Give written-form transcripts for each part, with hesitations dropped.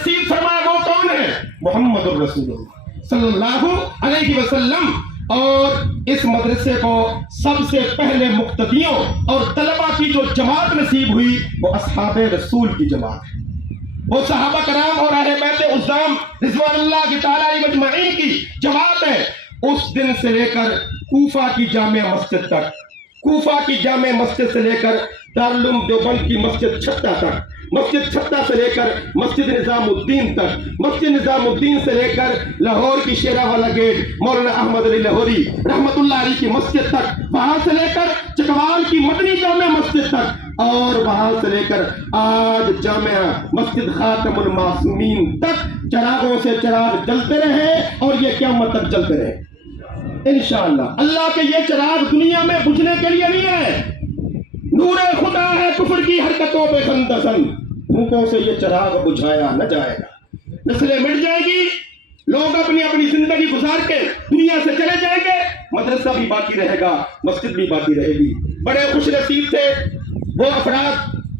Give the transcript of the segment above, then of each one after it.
नसीब फरमाया वो कौन है? मोहम्मद रसूलुल्लाह सल्लल्लाहु अलैहि वसल्लम। और इस मदरसे को सबसे पहले मुक्तदियों और तलबा की जो जमात नसीब हुई वो असहाबे रसूल की जमात है। वो सहाबा कराम और अहले बैत उज़्ज़ाम रिज़वानुल्लाह ताला अलैहिम अजमईन की जमात है। उस दिन से लेकर कूफा की जामिया मस्जिद तक, कूफा की जामिया मस्जिद से लेकर दारुल देवबंद की मस्जिद छत्ता तक, मस्जिद छत्ता से लेकर मस्जिद निजामुद्दीन तक, मस्जिद निजामुद्दीन से लेकर लाहौर की शेरावाला गेट मौलाना अहमद अली लाहौरी रहमतुल्लाह अलैह की मस्जिद तक, वहां से लेकर चकवाल की मदनी जामिया मस्जिद तक, और वहां से लेकर आज जामिया मस्जिद खातमुल मासूमीन तक चरागों से चराग जलते रहे और ये क़यामत तक जलते रहे इंशाअल्लाह। अल्लाह के ये चराग दुनिया में बुझने के लिए नहीं है, नूरे खुदा है कुफ्र की हरकतों पे खंदसन, भूखों से ये चराग बुझाया न जाएगा। नस्लें मिट जाएगी, लोग अपनी अपनी जिंदगी गुजार के दुनिया से चले जाएंगे, मदरसा भी बाकी रहेगा, मस्जिद भी बाकी रहेगी। बड़े खुश नसीब थे वो अफराद,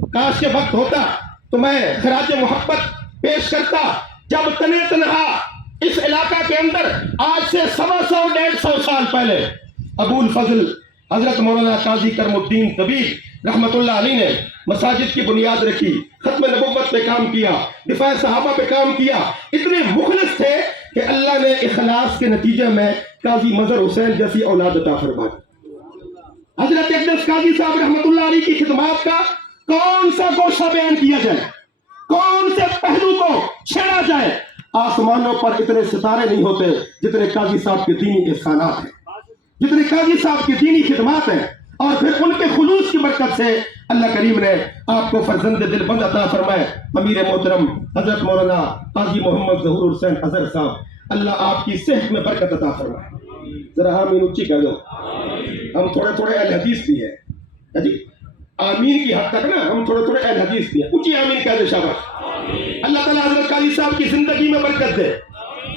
काश के वक्त होता तो मैं खराज मोहब्बत पेश करता जब तने तनहा इस इलाका के अंदर आज से 125 साल पहले अबुल फजल हजरत मौलाना काजी करमुद्दीन तबीब रहमतुल्लाह अलैह ने मसाजिद की बुनियाद रखी, खत्म नबुव्वत पे काम किया, दिफा सहाबा पे काम किया। इतने मुखलिस थे कि अल्लाह ने इखलास के नतीजे में काजी मजहर हुसैन जैसी औलाद अता फरमाई। हजरत अक़दस काजी साहब रहमतुल्लाह अलैह की खिदमत का कौन सा गोशा बयान किया जाए, कौन से पहलू को छेड़ा जाए? आसमानों पर इतने सितारे नहीं होते जितने काजी साहब के दीनी एहसानात हैं, जितने काजी साहब की दीनी खिदमत हैं। और फिर उनके खुलूस की बरकत से अल्लाह करीम ने आपको फर्जंद दिलबंद अता फरमाए। अमीर मोहतरम हजरत मौलाना काजी मोहम्मद ज़हूर हुसैन अज़हर साहब, अल्लाह आपकी सेहत में बरकत अता फरमाए। जरा आमीन ऊंची कह दो। हम थोड़े थोड़े अहले हदीस भी है जी, आमीन की हद तक ना हम थोड़े थोड़े अहले हदीस भी है, ऊंची आमीन कह दे शाबाश। अल्लाह ताला हजरत काजी साहब की जिंदगी में बरकत दे,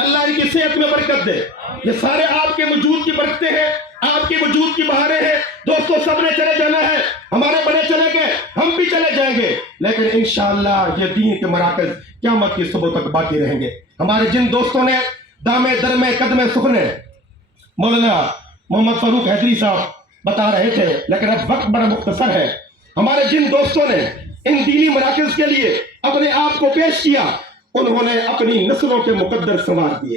अल्लाह इनकी सेहत में बरकत दे। ये सारे आपके वजूद की बरकतें हैं, आपके वजूद की बहारें हैं। दोस्तों सबने चले जाना है, हमारे बड़े चले गए, हम भी चले जाएंगे, लेकिन इंशाअल्लाह ये दीन के मराकज़ क़यामत की सुबह तक बाकी रहेंगे। हमारे जिन दोस्तों ने दामे दरमे कदमे सुखने मौलाना मोहम्मद फारूक हैदरी साहब बता रहे थे, लेकिन अब वक्त बड़ा मुख्तसर है। हमारे जिन दोस्तों ने इन दीनी मराकज़ के लिए अपने आप को पेश किया, उन्होंने अपनी नस्लों के मुकद्दर संवार दिए।